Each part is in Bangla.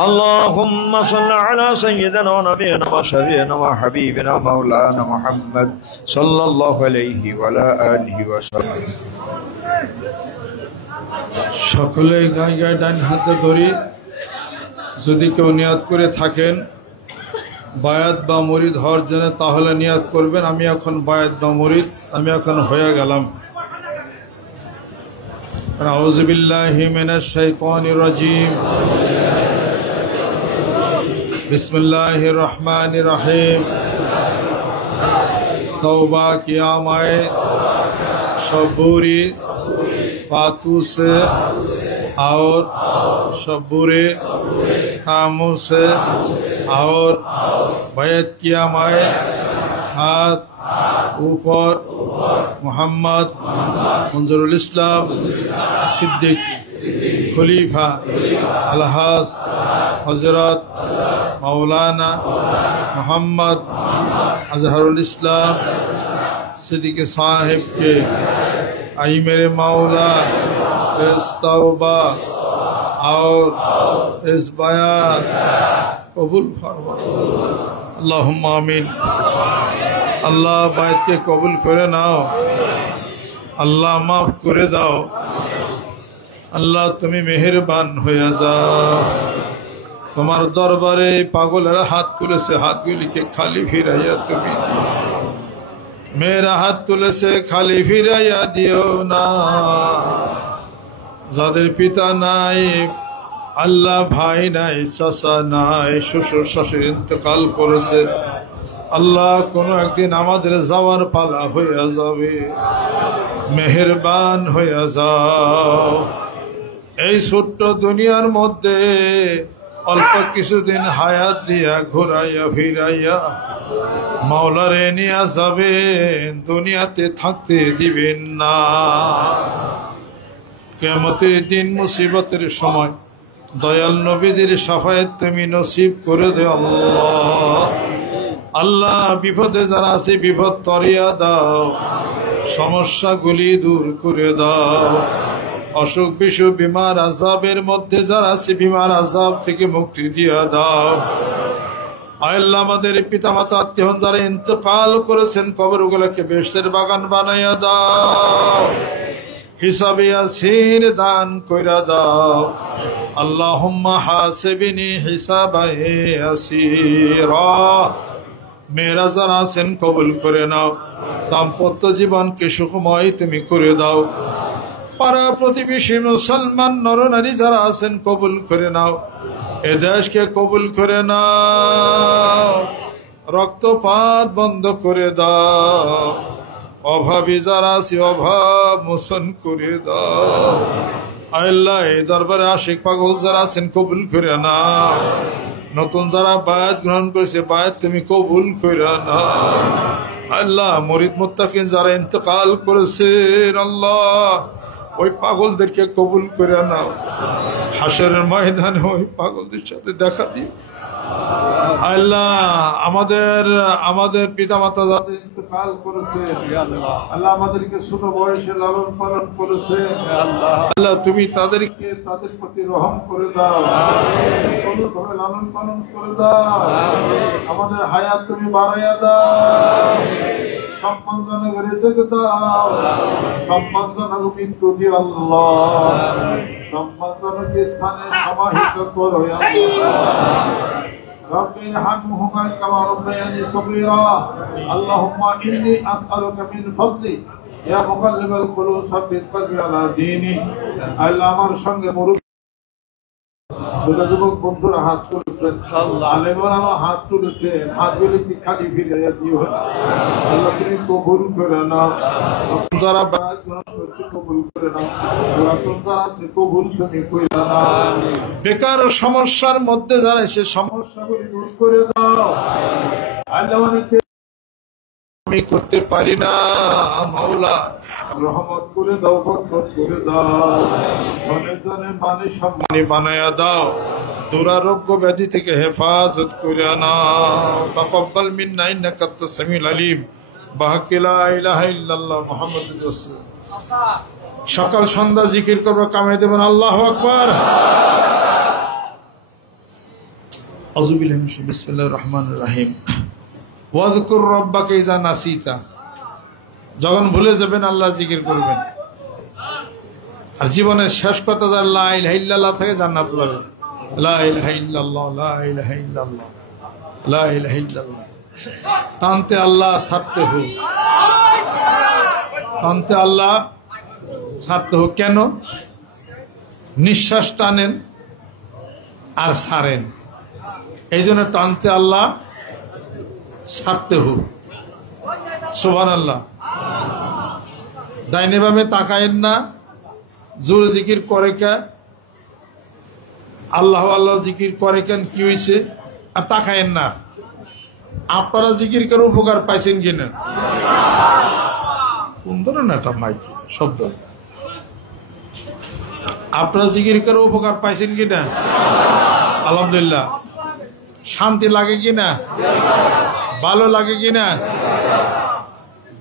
اللهم صل على سيدنا ونبينا وشفيعنا وحبيبنا مولانا محمد صلى الله عليه وعلى آله وسلم সকলে গায়ে গায়ে ডান হাতে ধরি যদি কেউ নিয়াত করে থাকেন বায়াত বা মুরিদ হওয়ার জন্য তাহলে নিয়াত করবেন আমি এখন বায়াত বা মুরিদ আমি এখন হয়ে গেলাম আউযু বিল্লাহি মিনাশ শাইতানির রাজিম বিসমিল্লাহির রহমানির রহিম तौबा किया मैं सब बुरी बातों से और सब बुरे कामों से और बैत किया मैं हाथ ऊपर मोहम्मद मंजरुल इस्लाम सिद्दीक खलीफा अलहाज हजरत मौलाना मोहम्मद अजहरुल इस्लाम सिद्दीक साहिब के आई मेरे मौला इस तौबा और इस बयान कबूल फरमा अल्लाहुम्मा आमीन। अल्लाह बात के कबूल करे नाओ अल्लाह माफ करे दाओ अल्लाह तुम्हें मेहरबान हो जाओ तुम्हार दरबारे पागलेरा हाथ तुले से हाथगुली के खाली फिराइया तुम्हें मेरा हाथ तुले से खाली फिराइया दियो ना जादेर पिता नाई अल्लाह भाई नाई चाचा नाई শ্বশুর শাশুড়ি ইন্তেকাল করেছে আল্লাহ কোনো একদিন আমাদের যাওয়ার পালা হয়ে যাবে মেহেরবান হয়ে যাও এই ছোট্ট দুনিয়ার মধ্যে অল্প কিছুদিন হায়াত দিয়া ঘুরাইয়া ফিরাইয়া মাওলারে নিয়ে যাবেন দুনিয়াতে থাকতে দিবেন না কিয়ামতের দিন মুসিবতের সময় দয়াল নবীজির শাফায়াত তুমি নসিব করে দে আল্লাহ আল্লাহ বিপদে যারা আছে বিপদ তরিয়া দাও সমস্যাগুলি দূর করে দাও অসুখ বিসুখ বিমার আযাবের মধ্যে যারা আছে বিমার আযাব থেকে মুক্তি দিয়া দাও আল্লাহ আমাদের পিতামাতা আত্মীয়ন যারা ইন্তেকাল করেছেন কবরগুলোকে বেহেশতের বাগান বানাইয়া দাও হিসাবে ইয়াসির দান কইরা দাও আল্লাহুম্মা হাসিবনি হিসাবান ইয়াসিরা মেরা যারা আছেন কবুল করে নাও দাম্পত্য জীবনকে সুখময় তুমি করে দাও পাড়া প্রতিবেশী মুসলমান নরনারী যারা আছেন কবুল করে নাও এ দেশকে কবুল করে নাও রক্তপাত বন্ধ করে দাও অভাবী যারা আছে অভাব মোচন করে দাও আল্লাহ এই দরবারে আশিক পাগল যারা আছেন কবুল করে নাও নতুন যারা বায়াত গ্রহণ করেছে বায়াত তুমি কবুল করে নাও আল্লাহ মুরিদ মুত্তাকিন যারা ইন্তেকাল করেছেন আল্লাহ ওই পাগলদেরকে কবুল করে নাও হাসরের ময়দানে ওই পাগলদের সাথে দেখা দিও আল্লাহ আমাদের পিতামাতা যাদের ইন্তেকাল করেছে আল্লাহ আমাদেরকে ছোট বয়সে লালন পালন করেছে আল্লাহ তুমি তাদের প্রতি রহম করে দাও ভাবে লালন পালন করে দাও আমাদের হায়াত তুমি বাড়াইয়া দাও সম্মানজনক রিজিক দাও সম্মানজনক মৃত্যু দিও আল্লাহ সম্মানজনক স্থানে সমাহিত করো আল্লাহ رب ارحمهما كما ربياني صغيرا اللهم إني أسألك من فضلك يا مقلب القلوب ثبت قلبي على دينك আল্লাহ আমার সঙ্গে মুরুদ ছোট যুবক বন্ধুরা হাত তুলেছেন আলেমরা আমার হাত তুলেছেন হাতগুলি কি খালি ফিরে দিও আল্লাহ তুমি কবুল করে নাও যারা বায়াত গ্রহণ করেছে কবুল করে নাও যারা আছে কবুল তুমি করে নাও বেকার সমস্যার মধ্যে যারা সে সমস্যাগুলি দূর করে দাও আল্লাহ অনেকে আমি করতে পারি না মাওলা রহমত করে দাও বরকত করে দাও মনে জানে মানে সম্মানী বানায়া দাও দুরারোগ্য ব্যাধি থেকে হেফাজত করে নাও তাকাব্বাল মিন্না ইন্নাকা আনতাস সামিউল আলিম বাহাক্কি লা ইলাহা ইল্লাল্লাহ মুহাম্মাদুর রাসূল সকাল সন্ধ্যা জিকির করব কামে দেবেন আল্লাহু আকবার আউযুবিল্লাহি মিনাশ বিসমিল্লাহির রহমানির রহিম। ওয়াযকুর রাব্বাকা ইযা নাসিতা, যখন ভুলে যাবেন আল্লাহ জিকির করবেন। আর জীবনের শেষ কথা যা লা ইলাহা ইল্লাল্লাহ থেকে জান্নাতে যাবেন। লা ইলাহা ইল্লাল্লাহ, লা ইলাহা ইল্লাল্লাহ, লা ইলাহা ইল্লাল্লাহ। টানতে আল্লাহ ছাড়তে হোক, টানতে আল্লাহ ছাড়তে হোক। কেন? নিঃশ্বাস টানেন আর ছাড়েন, এই জন্য টানতে আল্লাহ ছাড়তে হোক। সুবহানাল্লাহ। ডাইনে বামে তাকায়েন না, জোর জিকির করে কে, আল্লাহ আল্লাহ জিকির করে কেন, কি হয়েছে, আর তাকায়েন না। আপনারা জিকির করে উপকার পাইছেন কিনা? কোন ধরনের একটা মাইক শব্দ? আপনারা জিকির করে উপকার পাইছেন কিনা? আলহামদুলিল্লাহ। শান্তি লাগে কিনা? ভালো লাগে কিনা?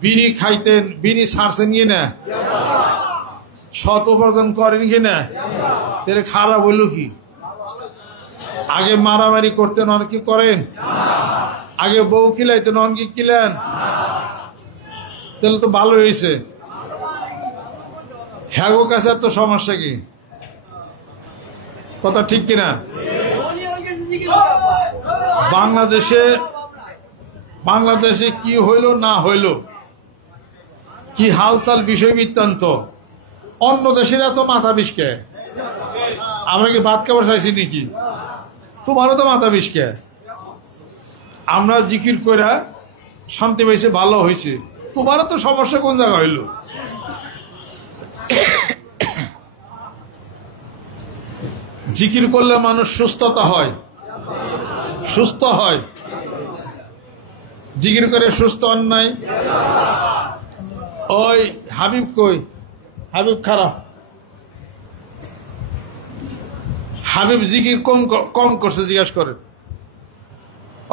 বিড়ি খাইতেন, বিড়ি ছাড়ছেন কিনা? সৎ উপার্জন করেন কিনা? তাহলে খারাপ হইল কি? আগে মারামারি করতেন, অনেকে করেন। আগে বউ খিলাইতেন, অনেকে কিলেন। তাহলে তো ভালো হয়েছে। হ্যাগো কাছে তো সমস্যা কি? কথা ঠিক কিনা? বাংলাদেশে কি হইল না হইল, কি হালচাল, বিষয় বৃত্তান্ত, অন্য দেশের এত মাথা বিষকে। আমরা কি ভাত খাবার চাইছি নাকি? তোমারও তো মাথা বিষকে। আমরা জিকির করে শান্তি পাইছে, ভালো হয়েছে। তোমারও তো সমস্যা কোন জায়গা হইল? জিকির করলে মানুষ সুস্থতা হয়, সুস্থ হয়। জিকির করে সুস্থ অন্যায়। ওই হাবিব কই? হাবিব খারাপ। হাবিব জিকির কম করছে, জিজ্ঞাসা করেন।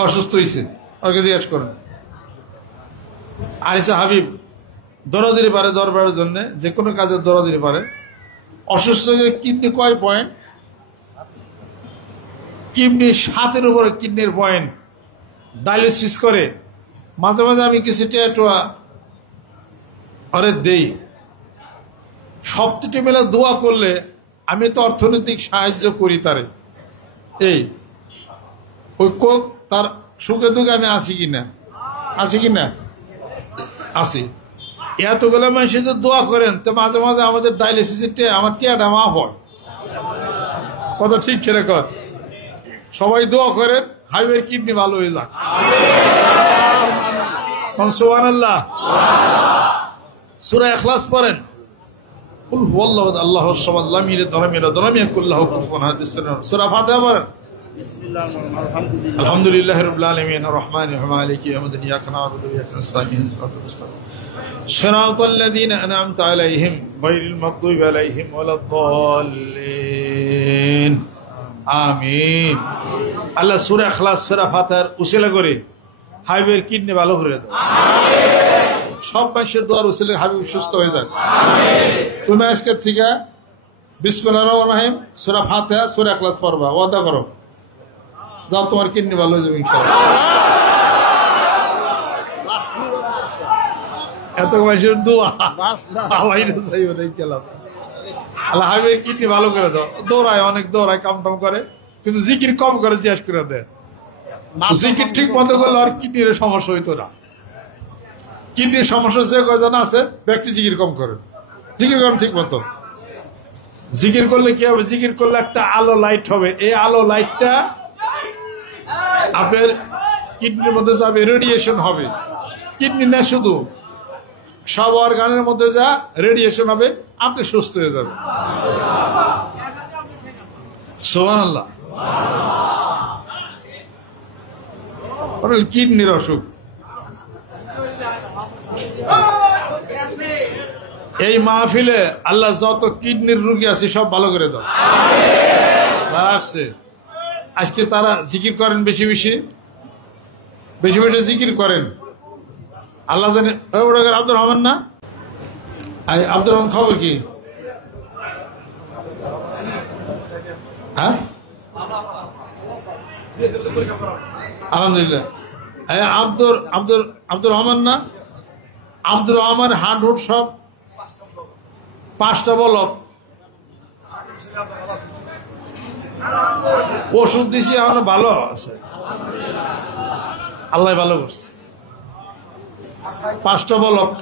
অসুস্থ হয়েছে, ওকে জিজ্ঞাসা করেন। আর এসে হাবিব দৌড়াদৌড়ি পারে দরবারের জন্য, যে কোনো কাজের দৌড়াদৌড়ি পারে। অসুস্থ কিডনি কয় পয়েন্ট? কিডনি 7-এর উপরে কিডনির পয়েন্ট। ডায়ালিসিস করে। মাঝে মাঝে আমি কিছু টেটোয়া আরে দেই। সপ্তাহটি মেলা দোয়া করলে আমি তো অর্থনৈতিক সাহায্য করি তারে। এই ওই কোক তার সুখে দুঃখে আমি আসি কিনা, আসি কিনা? আসি। এতগুলো মানুষ যে দোয়া করেন, তো মাঝে মাঝে আমাদের ডায়ালিসিসের আমার টিয়াটা মাফ হয়। কথা ঠিক ছেলে কর। সবাই দোয়া করেন হাবিবের কিডনি ভালো হয়ে যাক। সুবহানাল্লাহ। সূরা ইখলাস পড়েন। কুল হুয়াল্লাহু আহাদ আল্লাহুস সামাদ লাম ইয়ালিদ ওয়া লাম ইউলাদ ওয়া লাম ইয়াকুল লাহু কুফুওয়ান আহাদ। সূরা ফাতিহা পড়েন। আলহামদুলিল্লাহি রাব্বিল আলামিন আর রহমানির রহিম মালিকি ইয়াউমিদ্দিন ইয়াকা না'বুদু ওয়া ইয়াকা নাস্তাঈন সিরাতাল লাযীনা আন'আমতা আলাইহিম গায়রিল মাগদুবি আলাইহিম ওয়ালাদ-দাল্লিন। আমিন। আল্লাহ সূরা ইখলাস সূরা ফাতিহার উসিলা করে হাবিবের কিডনি ভালো করে দাও। সব মানুষের দোয়ার উসিলে হাবিব সুস্থ হয়ে যাক। তুমি আজকে থেকে বিসমিল্লাহির রহমানির রহিম সূরা ফাতিহা সূরা ইখলাস পড়বা, ওয়াদা করো। যাও, তোমার কিডনি ভালো হয়ে যাবে ইনশাআল্লাহ। এত মানুষের দোয়া আল্লাহ হাবিবের কিডনি ভালো করে দাও। দৌড়ায়, অনেক দৌড়ায়, কাম টাম করে, কিন্তু জিকির কম করে, জিজ্ঞাসা করে দেয়। জিকির ঠিক মতো করলে আর কিডনির সমস্যা হইতো না। কিডনির সমস্যা যে কয়জন আছে ব্যক্তি জিকির কম করে, জিকির করেন ঠিক মতো। জিকির করলে কি হবে? জিকির করলে একটা আলো লাইট হবে। এই আলো লাইটটা আপনার কিডনির মধ্যে যাবে, রেডিয়েশন হবে। কিডনি না, শুধু সব অর্গানের মধ্যে যা রেডিয়েশন হবে, আপনি সুস্থ হয়ে যাবেন। সুবহানাল্লাহ। কিডনির অসুখ, এই মাহফিলে আল্লাহ যত কিডনির রোগী আছে সব ভালো করে দাও। আসছে আজকে তারা জিকির করেন, বেশি বেশি বেশি বেশি জিকির করেন। আল্লাহ জানে। আব্দুর রহমান না? আব্দুর রহমান খবর কি? হ্যাঁ, আলহামদুলিল্লাহ। আব্দুর রহমান না, আব্দুর রহমান হার্ট হুট সব 5টা বলক ওষুধ দিছি, এখন ভালো আছে, আল্লাহ ভালো করছে। 5টা বলক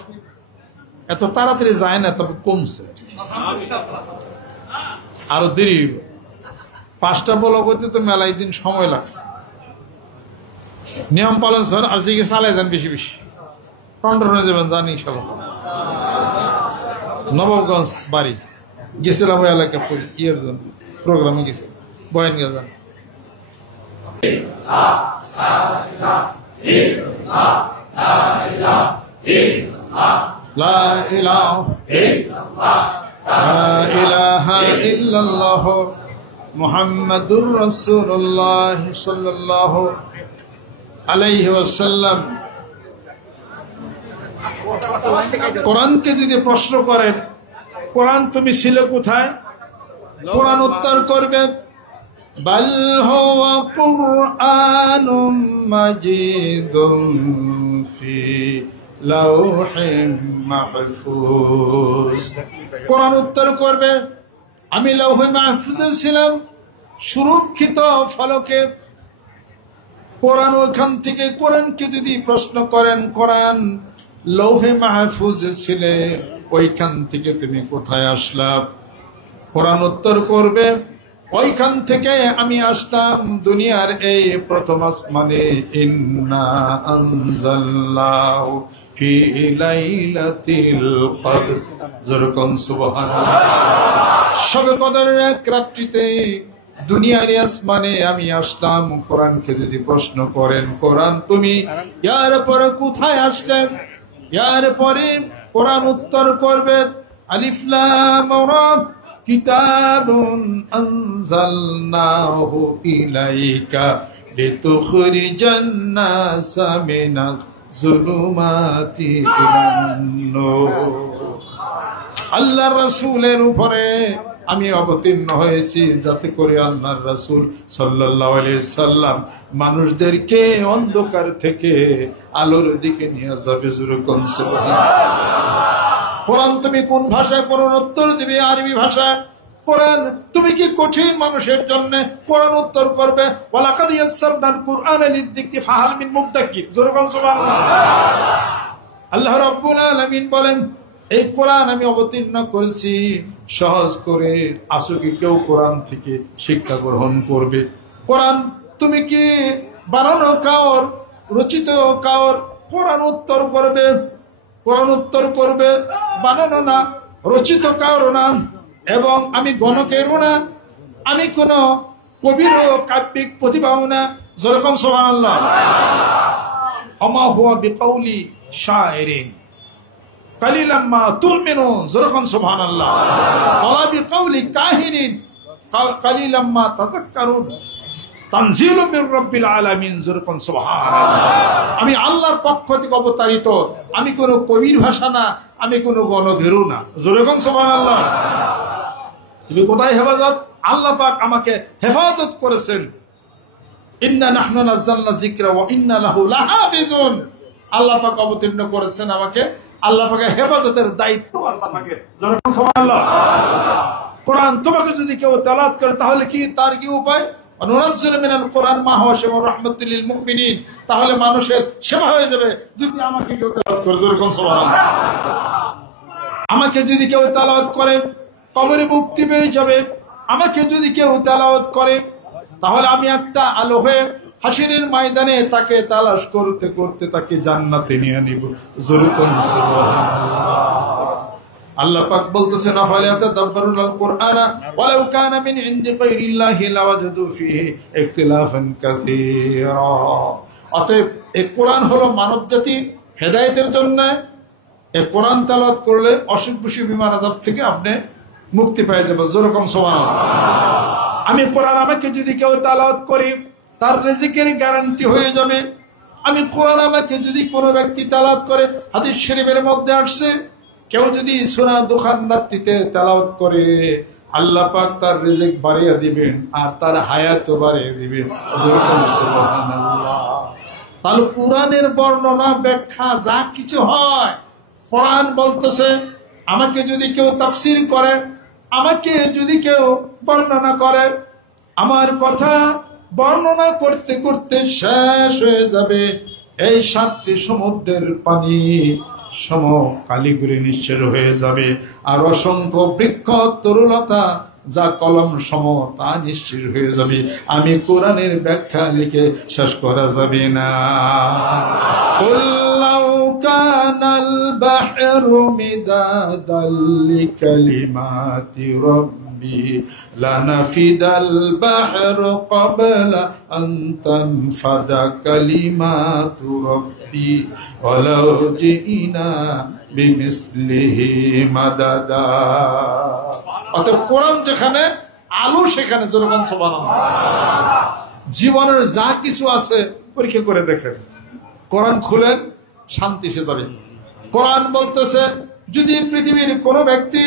এত তাড়াতাড়ি যায় না, তবে কমছে, আরো দেরি। 5টা বলক হইতে তো মেলাই দিন সময় লাগছে। নিয়ম পালন স্যার আর জিকে চালাই যান বেশি বেশি, কন্ট্রোল হয়ে যাবেন, জানি ইনশাল্লাহ। নবাবগঞ্জ বাড়ি গেছিলাম ওই এলাকা ইয়ের জন্য, প্রোগ্রামে গেছিলাম, বয়ান গে যান। লা ইলাহা ইল্লাল্লাহ মুহাম্মাদুর রাসূলুল্লাহ সাল্লাল্লাহু আলাইহি ওয়াসাল্লাম। কোরআনকে যদি প্রশ্ন করেন, কোরআন তুমি ছিল কোথায়, কোরআন উত্তর করবে বাল হুয়া কুরআনুম মাজিদুম ফি লাউহিম মাহফুজ। কোরআন উত্তর করবে আমি লাউহে মাহফুজে ছিলাম, সুরক্ষিত ফলকে। কোরআন ওখান থেকে, কোরআনকে যদি প্রশ্ন করেন, কোরআন লৌহে মাহফুজে ছিলে, ওইখান থেকে তুমি কোথায় আসলা? কোরআন উত্তর করবে ওইখান থেকে আমি আসলাম দুনিয়ার এই প্রথম আসমানে। ইন্না আনজালনাহু ফি লাইলাতিল কদর। যখন সুবহানাল্লাহ, শবে কদরের এক রাত্রিতে দুনিয়ার আসমানে আমি আসলাম। কোরআনকে যদি প্রশ্ন করেন, কোরআন তুমি ইয়ার পরে কোথায় আসলে, ইয়ার পরে কোরআন উত্তর করবে আলিফ লাম রা কিতাবুন আনজালনাহু ইলাইকা লিতুখরিজান নাসা মিনাজ যুলুমাতি ইলান নূর। আল্লাহর রাসূলের উপরে আমি অবতীর্ণ হয়েছি যাতে করে আল্লাহর রাসূল সাল্লাল্লাহু আলাইহি সাল্লাম মানুষদেরকে অন্ধকার থেকে আলোর দিকে নিয়ে যাবে। যেরকম কোরআন তুমি কোন ভাষায়, কোরআন উত্তর দিবে আরবি ভাষা। কোরআন তুমি কি কঠিন মানুষের জন্য, কোরআন উত্তর করবে ওয়ালাকাদ ইয়াসসারনাল কুরআনা লিযিকরি ফাহাল মিন মুদ্দাক্কির। যেরকম সুবহানাল্লাহ। আল্লাহ রাব্বুল আলামিন বলেন এই কোরআন আমি অবতীর্ণ করেছি সহজ করে, আসো কি কেউ কোরআন থেকে শিক্ষা গ্রহণ করবে? কোরআন তুমি কি বানানো কাওর, রচিত কাওর? কোরআন উত্তর করবে, কোরআন উত্তর করবে বানানো না, রচিত কাওর না, এবং আমি গণকেরও না, আমি কোন কবিরও কাব্যিক প্রতিভাও না। যেরকম সুবহানাল্লাহ। আমা হুয়া বিকাউলি শায়রিন কালিলাম মা তুমিনুন। যেরকম সুবহানাল্লাহ। ওয়ালা বিকাউলি কাহিনিন কালিলাম মা তাযাক্কারুন তানজিলুম মির রাব্বিল আলামিন। যেরকম সুবহানাল্লাহ। আমি আল্লাহর পক্ষ থেকে অবতারিত, আমি কোন কবির ভাষা না, আমি কোন গণকেরও না। যেরকম সুবহানাল্লাহ। তুমি কোথায় হেফাজত? আল্লাহ পাক আমাকে হেফাজত করেছেন। ইন্না নাহনু নাযালনা যিকরা ওয়া ইন্না লাহু লাহাফিজুন। আল্লাহ পাক অবতীর্ণ করেছেন আমাকে, আল্লাহ পাকের হেফাজতের দায়িত্ব আল্লাহ পাকের। যেরকম সুবহানাল্লাহ। কোরআন তোমাকে যদি কেউ তেলাওয়াত করে তাহলে কি, তার কি উপায়? অনুনাজ্জিলু মিনাল কোরআন মা হুয়া শিফাউর রাহমাতুল লিল মুমিনিন। তাহলে মানুষের সেবা হয়ে যাবে যদি আমাকে কেউ তেলাওয়াত করে। যেরকম সুবহানাল্লাহ। আমাকে যদি কেউ তেলাওয়াত করে কবরে মুক্তি পেয়ে যাবে। আমাকে যদি কেউ তেলাওয়াত করে তাহলে আমি একটা আলো হয়ে হাসিরের ময়দানে তাকে তালাশ করতে করতে তাকে জান্নাতে নিয়ে নিব। যেরকম সুবহানাল্লাহ। আল্লাহ পাক বলতেছেন আফালা তাদাব্বারুল কুরআনা ওয়ালাউ কানা মিন ইনদি গায়রিল্লাহি লাওয়াজাদু ফিহি ইখতিলাফান কাসীরা। অতএব এই কোরআন হলো মানব জাতির হেদায়েতের জন্য। এই কোরআন তেলাওয়াত করলে অসুখ বিসুখ বিমার আযাব থেকে আপনি মুক্তি পেয়ে যাবেন। যেরকম সুবহানাল্লাহ। আমি কোরআন, আমাকে যদি কেউ তেলাওয়াত করি তার রিজিকের গ্যারান্টি হয়ে যাবে। আমি কোরআন, আমাকে যদি কোনো ব্যক্তি তেলাওয়াত করে, হাদিস শরীফের মধ্যে আসছে কেউ যদি সূরা দুখান রাত্রিতে তেলাওয়াত করে আল্লাহ পাক তার রিজিক বাড়িয়ে দিবেন আর তার হায়াত বাড়িয়ে দিবেন। সুবহানাল্লাহ। তাহলে কোরআনের বর্ণনা ব্যাখ্যা যা কিছু হয়, কোরআন বলতেছে আমাকে যদি কেউ তাফসীর করে, আমাকে যদি কেউ বর্ণনা করে, আমার কথা বর্ণনা করতে করতে শেষ হয়ে যাবে এই 7টি সমুদ্রের পানি সমকালীগুলি নিঃশেষ হয়ে যাবে, আর অসংখ্য বৃক্ষ তরুলতা যা কলম সম তা নিঃশেষ হয়ে যাবে। আমি কোরআনের ব্যাখ্যা লিখে শেষ করা যাবে না। কুল্লাউ কানাল বাহরু মিদাদাল লিকালিমাতি রাব্বি লানাফিদাল বাহরু ক্বাবলা আন তানফাদা কালিমাতু রাব্বি ওয়ালাউ জিনা বিমিসলিহি মাদাদা। অতএব কোরআন যেখানে আলো সেখানে যেরকম সুবহানাল্লাহ। জীবনের যা কিছু আছে পরীক্ষা করে দেখেন, কোরআন খুলেন শান্তি এসে যাবে। কোরআন বলতেছে যদি পৃথিবীর কোন ব্যক্তি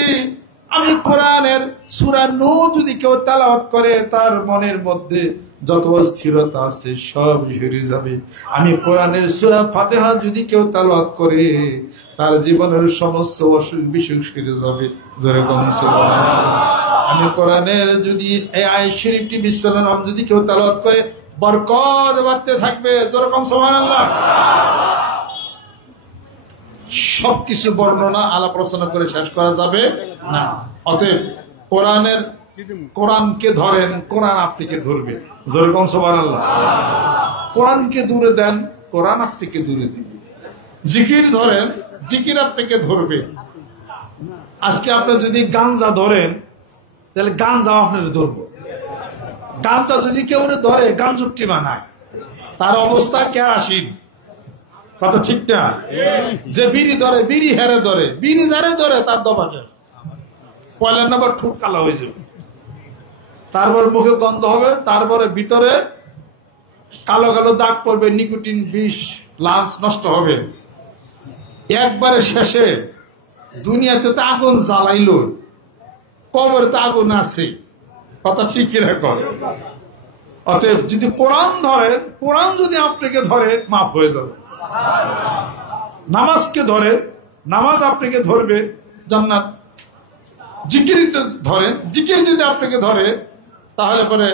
আমি কোরআনের সূরা নূহ যদি কেউ তেলাওয়াত করে, তার মনের মধ্যে যত অস্থিরতা আছে সব সরে যাবে। আমি কোরআনের সূরা ফাতিহা যদি কেউ তেলাওয়াত করে, তার জীবনের সমস্ত অসুখ বিসুখ সেরে যাবে। যেরকম সুবহানাল্লাহ। আমি কোরআনের যদি এই আয়াত শরীফটি বিসমিল্লাহির রহমানির রহিম যদি কেউ তেলাওয়াত করে, বরকত বাড়তে থাকবে। যেরকম সুবহানাল্লাহ। সবকিছু বর্ণনা আলাপ আলোচনা করে শেষ করা যাবে না। অতএব কোরআনকে ধরেন, কোরআন আপনাকে ধরবে। যেরকম সুবহানাল্লাহ। কোরআনকে দূরে দেন, কোরআন আপনাকে দূরে দিবে। জিকির ধরেন, জিকির আপনাকে ধরবে। আজকে আপনি যদি গাঞ্জা ধরেন, তাহলে গাঞ্জা আপনার ধরবো। গাঞ্জা যদি কেউ ধরে গাঞ্জুট্টি বানায়, তার অবস্থা কেরাসিন। কথা ঠিক না? যে বিড়ি ধরে, বিড়ি হেরে ধরে, বিড়ি যারে ধরে তার দবাজে পয়লা নাম্বার ঠোঁট কালো হয়ে যাবে, তারপর মুখে গন্ধ হবে, তারপরে ভিতরে কালো কালো দাগ পড়বে, নিকোটিন বিষ, লাঞ্চ নষ্ট হবে। একবারে শেষে দুনিয়াতে তো আগুন জ্বালাইল, কবরে তো আগুন আছে। কথা ঠিকই রাখো। অতএব যদি কোরআন ধরেন, কোরআন যদি আপনাকে ধরে মাফ হয়ে যাবে। নামাজকে ধরে, নামাজ আপনাকে ধরবে, জান্নাত। জিকির ধরেন, জিকির যদি আপনাকে ধরে, তাহলে পরে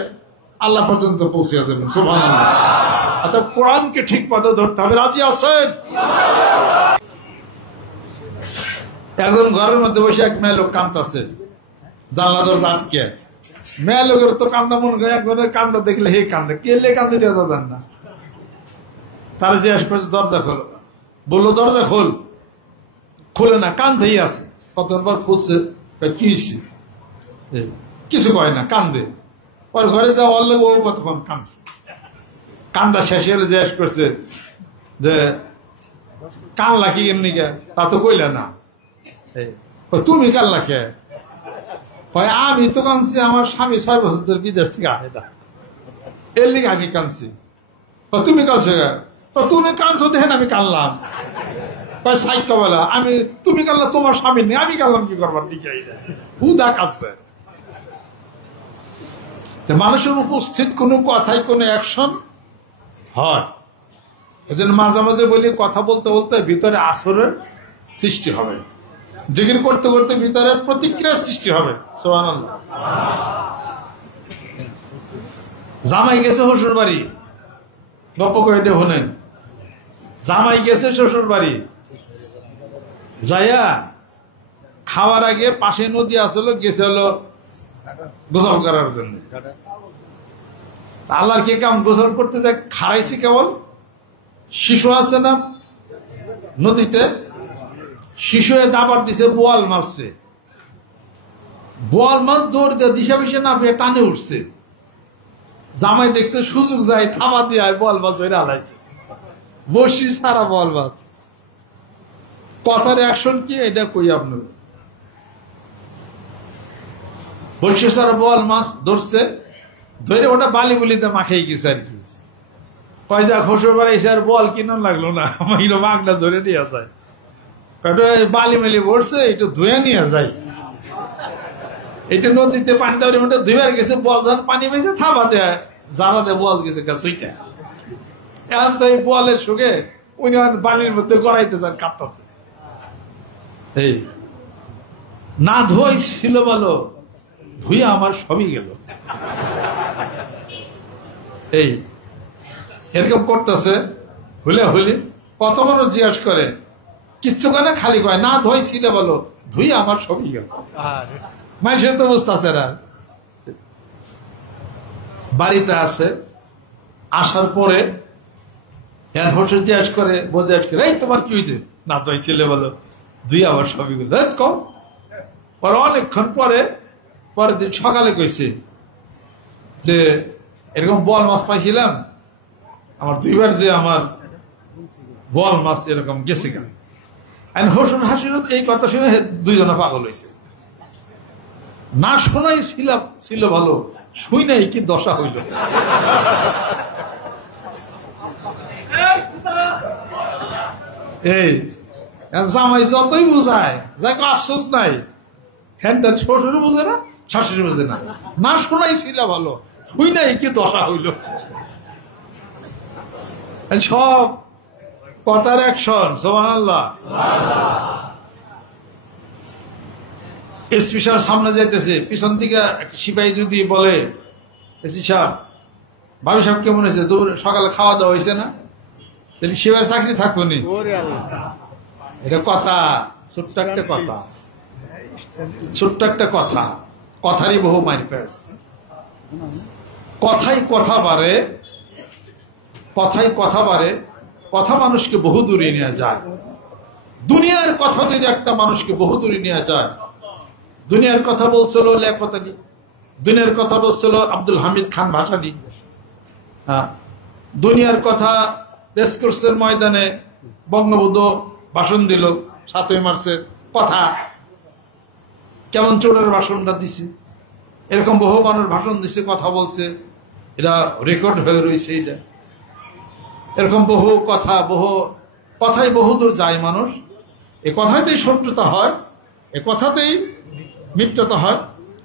আল্লাহ পর্যন্ত পৌঁছে যাবেন। সুবহানাল্লাহ। অতএব কোরআনকে ঠিক পথে ধরতে হবে। রাজি আছেন? একজন ঘরের মধ্যে বসে এক মেয়ে লোক কাঁদতেছে, জানলা দরজা আটকে। মেয়ে লোকের তো কান্দা মনে করে, একজনের কান্দা দেখলে হে কান্দে, কেলে কান্দে জান না। তারা জিজ্ঞাসা করছে দরজা খোলো, বললো দরজা খোল, খুলে না, কান্দেই আছে। কতবার খুলছে, কি কিছু কয় না, কান্দে। ওর ঘরে যা অল্লে ও কতক্ষণ কান্দছে। কান্দা শেষে হলে জিজ্ঞাসা করছে যে কানলা কি এমনি কে? তা তো কইলে না। তুমি কানলা কে? আমি তো কাঁদছি, আমার স্বামী 6 বছর ধরে বিদেশ থেকে আসে না, এর লিগে আমি কাঁদছি। তুমি কাঁদছো? তুমি কাঁদছো দেখেন আমি কানলাম। সাহিত্য বলা আমি, তুমি কানলা তোমার স্বামী নেই, আমি কানলাম কি করবার? হুদা কাঁদছে। মানুষের উপস্থিত কোনো কথাই কোনো অ্যাকশন হয়। এজন্য মাঝে মাঝে বলি, কথা বলতে বলতে ভিতরে আসরের সৃষ্টি হবে, জিকির করতে করতে ভিতরে প্রতিক্রিয়ার সৃষ্টি হবে। সুবহানাল্লাহ। জামাই গেছে শ্বশুর বাড়ি, গপ্প করে শোনেন। জামাই গেছে শ্বশুর বাড়ি, যাইয়া খাওয়ার আগে পাশে নদী আসলো, গেছে হলো গোসল করার জন্য। আল্লাহর কে কাম, গোসল করতে যায় খাড়াইছি কেবল। শিশু আছে না নদীতে, শিশুয়ে দাবার দিছে, বোয়াল মারছে। বোয়াল মাছ দৌড় দিয়ে দিশা পিসে না পেয়ে টানে উঠছে। জামাই দেখছে সুযোগ যায়, থামা দিয়ে বোয়াল মাছ ধরে আলাইছে, বসি সারা বোয়াল মাছ। কথার অ্যাকশন কি এটা কই আপনার? বসি সারা বোয়াল মাছ ধরছে, ধরে ওটা বালি বুলিতে মাখাই গেছে আর কি। পয়সা খসর বাড়াইছে, আর বল কিনা লাগলো না, মাগলা ধরে নিয়ে যায়। বালি মালি ভরছে, একটু ধুয়ে নিয়ে যায়। এটা নদীতে পানি দেওয়ার মধ্যে দুইবার গেছে, বল যখন পানি পেয়েছে থাবা দেয়, জানা দেয় বল গেছে সুইটা। এখন তো এই বলের সুখে উনি বালির মধ্যে গড়াইতে যান, কাঁদতেছে। এই না ধোয়াই ছিল ভালো, ধুইয়া আমার সবই গেল। এই এরকম করতেছে হইলে হইলে কত মানুষ জিজ্ঞাসা করে, কিচ্ছু কেন খালি কয় না ধোয়াই ছিল ভালো, ধুইয়া আমার সবই গেল। মানুষের তো অবস্থা আছে না। বাড়িতে আছে, আসার পরে জিজ্ঞাসা করে, এই তোমার কি হয়েছে? না ধোয়াই ছিল ভালো, ধুই আমার সবই গেল। কম পরে অনেকক্ষণ পরে পরের দিন সকালে কইছে যে এরকম বল মাছ পাইছিলাম, আমার দুইবার যে আমার বল মাছ এরকম গেছে কেন। হসুন হাসির এই কথা শুনে দুইজনে পাগল হয়েছে। না শোনাই ছিল ভালো, শুই নাই কি দশা হইল। এই জামাই যতই বুঝায়, যাই আফসোস নাই, হ্যাঁ শ্বশুরও বুঝে না, শাশুড়ি বুঝে না। না শোনাই ছিল ভালো, শুই নাই কি দশা হইল। সব কথার অ্যাকশন। সুবহানাল্লাহ। এসপি সাহেব সামনে যাইতেছে, পিছন থেকে সিপাহী যদি বলে, এসপি সাহেব, ভাবি সাহেব কেমন হয়েছে, সকালে খাওয়া দাওয়া হয়েছে না? তাহলে সিপাহীর চাকরি থাকবো নি? এটা কথা, ছোট্ট একটা কথা, ছোট্ট একটা কথা, কথারই বহু মারপ্যাচ। কথাই কথা বাড়ে, কথাই কথা বাড়ে, কথা মানুষকে বহু দূরে নিয়ে যায়। দুনিয়ার কথা যদি একটা মানুষকে বহু দূরে নিয়ে যায়, দুনিয়ার কথা বলছিল লিয়াকত আলী, দুনিয়ার কথা বলছিল আব্দুল হামিদ খান ভাসানী, দুনিয়ার কথা রেসকোর্সের ময়দানে বঙ্গবন্ধু ভাষণ দিল 7ই মার্চের কথা, কেমন চোরের ভাষণটা দিছে, এরকম বহু মানুষ ভাষণ দিছে, কথা বলছে, এটা রেকর্ড হয়ে রয়েছে। এটা এরকম বহু কথা, বহু কথাই বহুদূর যায় মানুষ। এ কথাতেই শত্রুতা হয়, এ কথাতেই মিত্রতা হয়,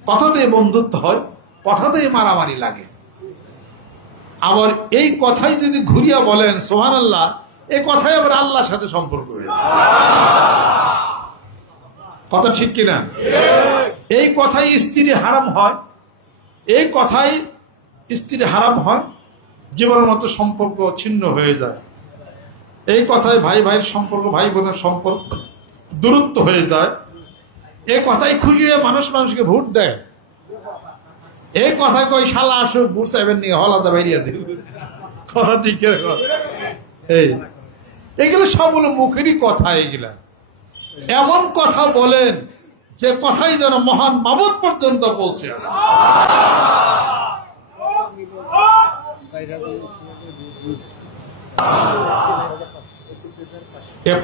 কথাতেই বন্ধুত্ব হয়, কথাতেই মারামারি লাগে। আবার এই কথাই যদি ঘুরিয়া বলেন সুবহানাল্লাহ, এই কথাই আবার আল্লাহর সাথে সম্পর্ক হয়ে যায়। কথা ঠিক কিনা? এই কথাই স্ত্রী হারাম হয়, এই কথাই স্ত্রী হারাম হয়, জীবনের মতো সম্পর্ক ছিন্ন হয়ে যায়। এই কথায় ভাই ভাইয়ের সম্পর্ক, ভাই বোনের সম্পর্ক দূরত্ব হয়ে যায়। এই কথাই খুশি হয়ে মানুষ মানুষকে ভোট দেয়। এই কথা কই শালা আসুক ভোট চাইবেন নিয়ে হলাদা বেরিয়ে দিল। কথা ঠিক। এইগুলো সব হলো মুখেরই কথা। এগুলা এমন কথা বলেন যে কথাই যেন মহান মাবুদ পর্যন্ত পৌঁছে।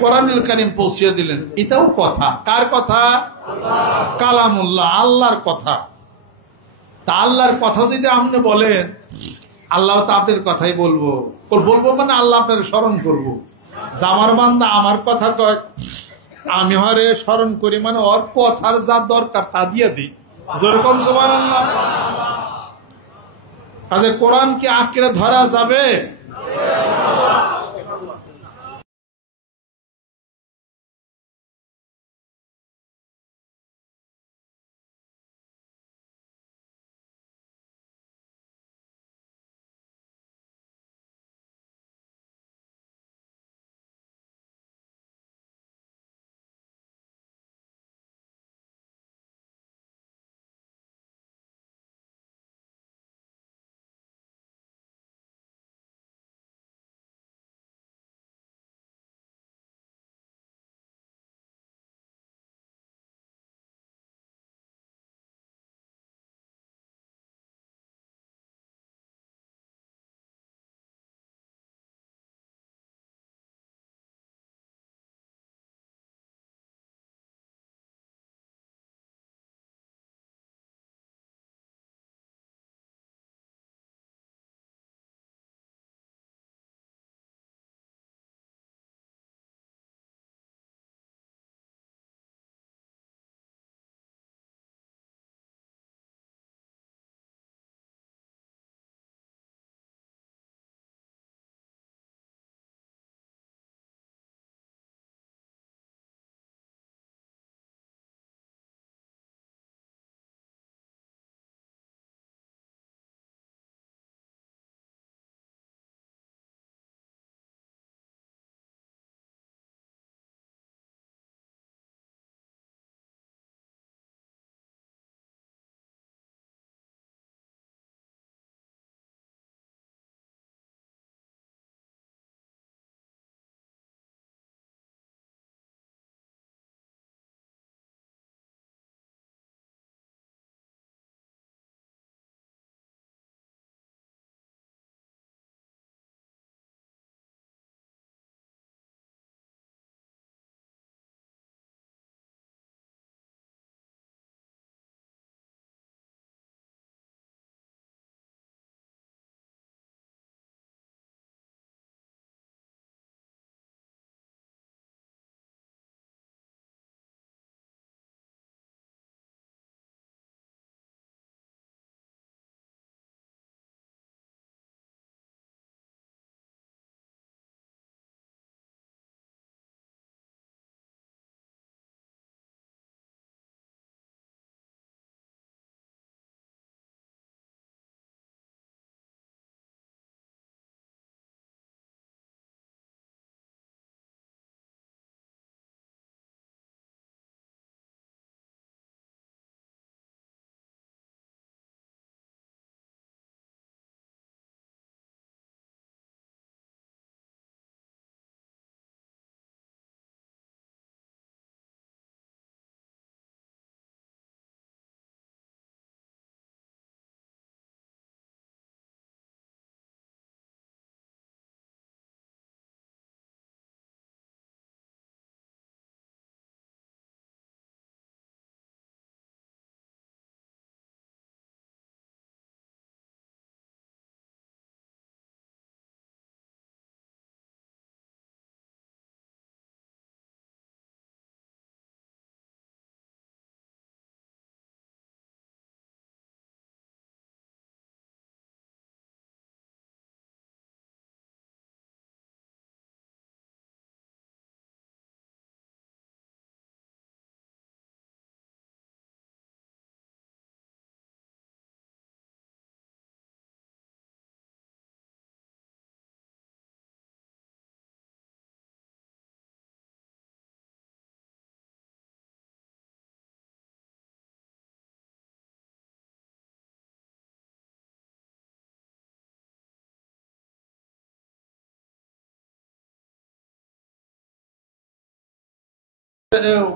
কোরআনুল কারীম পৌঁছে দিলেন, এটাও কথা। কার কথা? কালামুল্লাহ, আল্লাহর কথা। তা আল্লাহর কথা যদি আপনি বলেন, আল্লাহ তো আপনার কথাই বলবো, বলবো মানে আল্লাহ আপনার স্মরণ করবো। আমার বান্দা আমার কথা কয়, আমি হরে স্মরণ করি, মানে ওর কথার যা দরকার তা দিয়ে দিই। যেরকম সুবহানাল্লাহ। কাজে কোরআন কি আঁকড়ে ধরা যাবে?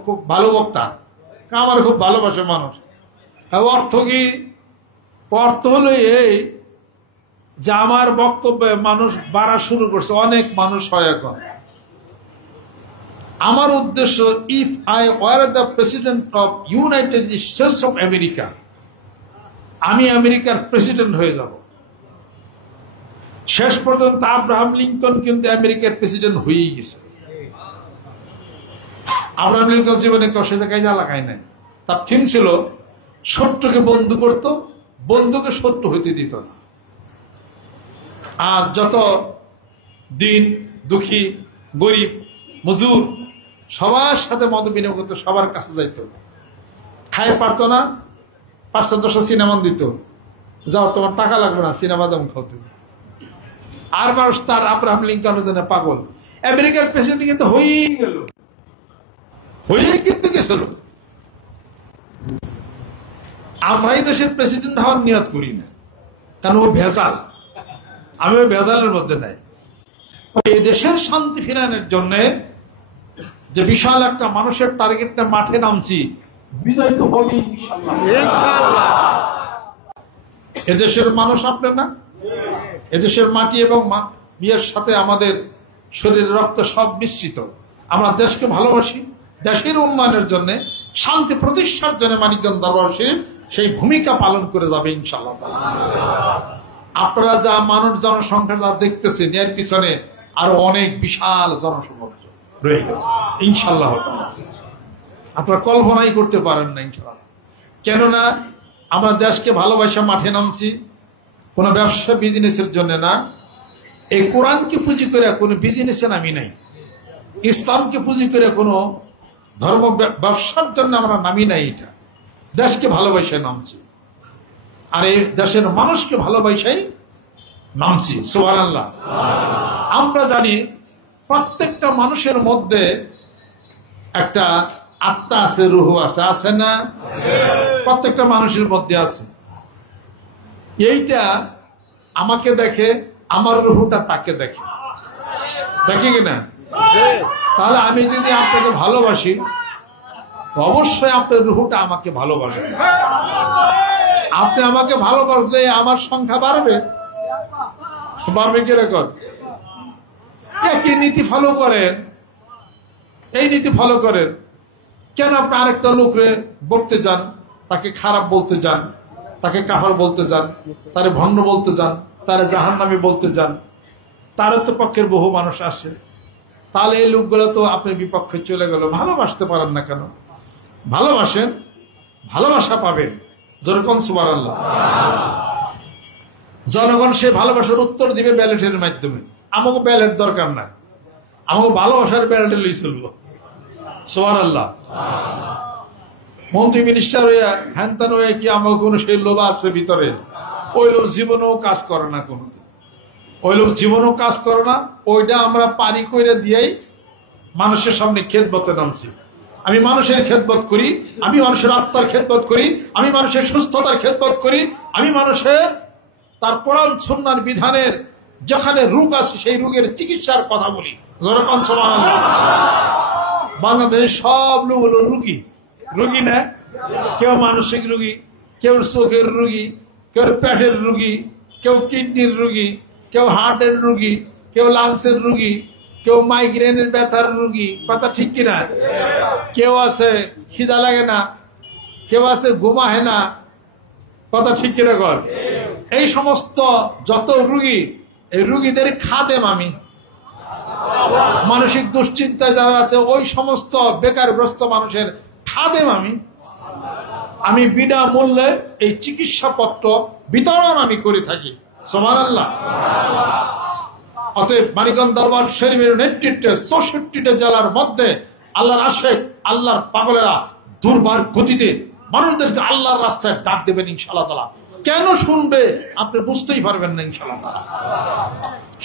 খুব ভালো বক্তা, আমার খুব ভালোবাসে মানুষ। অর্থ কি? অর্থ হলো এই যে আমার বক্তব্যে মানুষ বাড়া শুরু করছে, অনেক মানুষ হয় এখন। আমার উদ্দেশ্য, if I were the president of United states of America, আমি আমেরিকার প্রেসিডেন্ট হয়ে যাব। শেষ পর্যন্ত আব্রাহাম লিঙ্কন কিন্তু আমেরিকার প্রেসিডেন্ট হয়েই গেছে। আব্রাহাম লিঙ্কন জীবনে কেউ সাথে কাজে লাগায় নাই। তার থিম ছিল সত্যকে বন্ধু করত, বন্ধুকে সত্য হইতে দিত না। আর যত দিন দুঃখী, গরিব, মজুর সবার সাথে মত বিনিময় করতো, সবার কাছে যাইত। খায় পারতো না, 500-1000 সিনেমা দিত, যাও তোমার টাকা লাগবে না, সিনেমা দাম খাওয়াতে। আর মানুষ তার আব্রাহাম লিঙ্কনের জন্য পাগল। আমেরিকার প্রেসিডেন্ট কিন্তু হয়েই গেল, হয়েই কিন্তু গেছিল। আমরা এই দেশের প্রেসিডেন্ট হওয়ার নিয়ত করি না, কারণ ও ভেজাল। আমি ওই ভেজালের মধ্যে নাই। এই দেশের শান্তি ফিরানোর জন্য যে বিশাল একটা মানুষের টার্গেটটা মাঠে নামছি, বিজয় তো হবে ইনশাআল্লাহ। এদেশের মানুষ আপনার না, এদেশের মাটি এবং বিয়ের সাথে আমাদের শরীরের রক্ত সব মিশ্রিত। আমরা দেশকে ভালোবাসি, দেশের উন্নয়নের জন্য, শান্তি প্রতিষ্ঠার জন্য মানিকগঞ্জ দরবার শরীফ সেই ভূমিকা পালন করে যাবে ইনশাআল্লাহ। আপনারা যা মানুষ জনসংখ্যা যা দেখতেছেন, এর পিছনে আরো অনেক বিশাল জনসমুদ্র রয়ে গেছে ইনশাআল্লাহ। আপনারা কল্পনাই করতে পারেন না ইনশাআল্লাহ। কেননা আমরা দেশকে ভালোবাসা মাঠে নামছি, কোনো ব্যবসা বিজনেসের জন্য না। এই কোরআনকে পুঁজি করে কোনো বিজনেসে নামি নাই, ইসলামকে পুঁজি করে কোনো ধর্ম ব্যবসার জন্য আমরা নামি নাই। এটা দেশকে ভালোবাসায় নামছি, আর এই দেশের মানুষকে ভালোবাসাই নামছি। সুবহানাল্লাহ। আমরা জানি প্রত্যেকটা মানুষের মধ্যে একটা আত্মা আছে, রূহ আছে, আছে না? প্রত্যেকটা মানুষের মধ্যে আছে। এইটা আমাকে দেখে, আমার রূহটা তাকে দেখে, দেখে কিনা? তাহলে আমি যদি আপনাকে ভালোবাসি, অবশ্যই আপনার রূহটা আমাকে ভালোবাসে। আপনি আমাকে ভালোবাসলে আমার সংখ্যা বাড়বে, বাড়বে কিরকম? একই নীতি ফলো করেন, এই নীতি ফলো করেন। কেন আপনি আরেকটা লোকরে বলতে যান, তাকে খারাপ বলতে যান, তাকে কাফার বলতে যান, তারে ভণ্ড বলতে যান, তারে জাহান্নামী বলতে যান? তারও তো পক্ষের বহু মানুষ আছে। তাহলে এই লোকগুলো তো আপনার বিপক্ষে চলে গেল। ভালোবাসতে পারেন না কেন? ভালোবাসেন, ভালোবাসা পাবেন। যেরকম সুবহানাল্লাহ। জনগণ সে ভালোবাসার উত্তর দিবে ব্যালটের মাধ্যমে। আমাকে ব্যালট দরকার না, আমাকে ভালোবাসার ব্যালটে লই চলবো। সুবহানাল্লাহ। মন্ত্রী মিনিস্টার হইয়া হ্যানতান হইয়া কি আমাকে কোনো সেই লোভ আছে ভিতরে? ওই লোক জীবনেও কাজ করে না কোনোদিন, ওই লোক জীবনেও কাজ করে না। ওইটা আমরা পারি করে দিয়েই মানুষের সামনে খেদমতে নামছি। আমি মানুষের খেদমত করি, আমি মানুষের আত্মার খেদমত করি, আমি মানুষের সুস্থতার খেদমত করি, আমি মানুষের তার কোরআন সুন্নাহর বিধানের যেখানে রোগ আছে সেই রোগের চিকিৎসার কথা বলি। যেরকম সুবহানাল্লাহ। বাংলাদেশের সব লোক হলো রুগী, রুগী না? কেউ মানসিক রুগী, কেউ চোখের রুগী, কেউ পেটের রুগী, কেউ কিডনির রুগী, কেউ হার্টের রুগী, কেউ লাংসের রুগী, কেউ মাইগ্রেনের ব্যথার রুগী। কথা ঠিক কিনা? কেউ আছে খিদা লাগে না, কেউ আছে ঘুমাহে না। কথা ঠিক কিনা কর? এই সমস্ত যত রুগী, এই রুগীদের খাদেম আমি। মানসিক দুশ্চিন্তায় যারা আছে ওই সমস্ত বেকারগ্রস্ত মানুষের খাদেম আমি। আমি বিনামূল্যে এই চিকিৎসাপত্র বিতরণ আমি করে থাকি। সুবহানাল্লাহ। অতএব মানিকগঞ্জ দরবার শরীফের নেতৃত্বে 64টা জেলার মধ্যে আল্লাহর আশেক, আল্লাহর পাগলেরা দুর্বার গতিতে মানুষদেরকে আল্লাহর রাস্তায় ডাক দেবেন ইনশাআল্লাহ তাআলা। কেন শুনবে আপনি বুঝতেই পারবেন না ইনশাআল্লাহ তাআলা।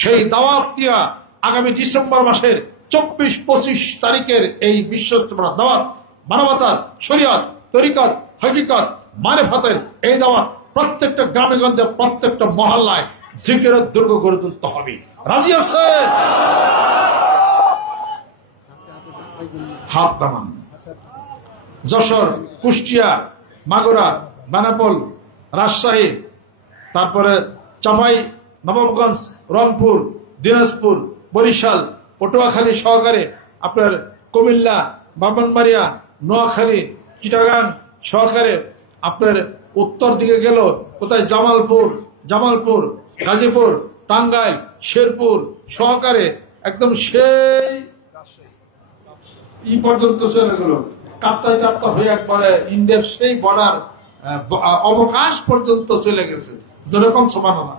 সেই দাওয়াত দিয়া আগামী ডিসেম্বর মাসের 24-25 তারিখের এই বিশ্বস্তমার দাওয়াত, মানবতার, শরীয়ত, তরিকত, হকিকত, মারিফাতের এই দাওয়াত প্রত্যেকটা গ্রামে গঞ্জে, প্রত্যেকটা মহল্লায় জিকিরের দুর্গ গড়ে তুলতে হবে। রাজি আছেন? হাত নামান। যশোর, কুষ্টিয়া, মাগুরা, বেনাপোল, রাজশাহী, তারপরে চাঁপাই নবাবগঞ্জ, রংপুর, দিনাজপুর, বরিশাল, পটুয়াখালী সহকারে আপনার কুমিল্লা, ব্রাহ্মণবাড়িয়া, নোয়াখালী, চিটাগাং সহকারে আপনার উত্তর দিকে গেল কোথায় জামালপুর, গাজীপুর, টাঙ্গাইল, শেরপুর সহকারে একদম সেই পর্যন্ত চলে গেল, কাপ্তাই টাপ্তা হয়ে একবারে ইন্ডিয়ার সেই বর্ডার অবকাশ পর্যন্ত চলে গেছে। যেরকম সুবহানাল্লাহ।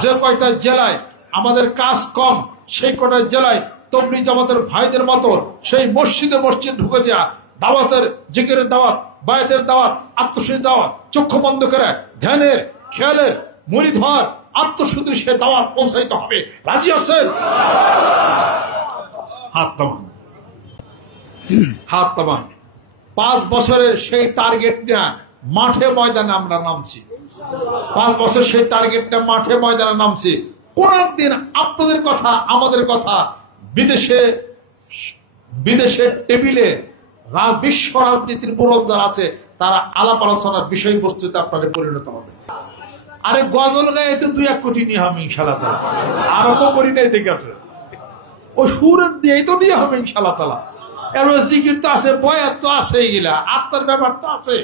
যে কয়টা জেলায় আমাদের কাজ কম, সেই কয়টা জেলায় তবলিগ জামাতের ভাইদের মতো সেই মসজিদে ঢুকে যা দাওয়াতের, জিকিরের দাওয়াত, বায়াতের দাওয়াত, আত্মশুদ্ধির দাওয়াত, চক্ষু বন্ধ করে ধ্যানের, খেয়ালের, মুরিদ হওয়ার, আত্মশুদ্ধির সে দাওয়াত পৌঁছাইতে হবে। রাজি আছেন? হাত তামান। 5 বছরের সেই টার্গেটটা মাঠে ময়দানে আমরা নামছি। 5 বছর সেই টার্গেটটা মাঠে ময়দানে নামছি। কোন একদিন আপনাদের কথা, আমাদের কথা বিদেশের টেবিলে বিশ্ব রাজনীতির মোড়ক যারা আছে তারা আলাপ আলোচনার বিষয়বস্তুতে আপনাদের পরিণত হবে। আরে গজল গায়ে তো 2-1 কোটি নিয়ে হবে ইনশাআল্লাহ তাআলা। আরম্ভ করি নাই দেখেছে, ও সুরের দিয়েই তো নিয়ে হবে ইনশাআল্লাহ তাআলা। এবার জিকির তো আছে, বয়াত তো আছে, এগুলা আত্মার ব্যাপার তো আছে।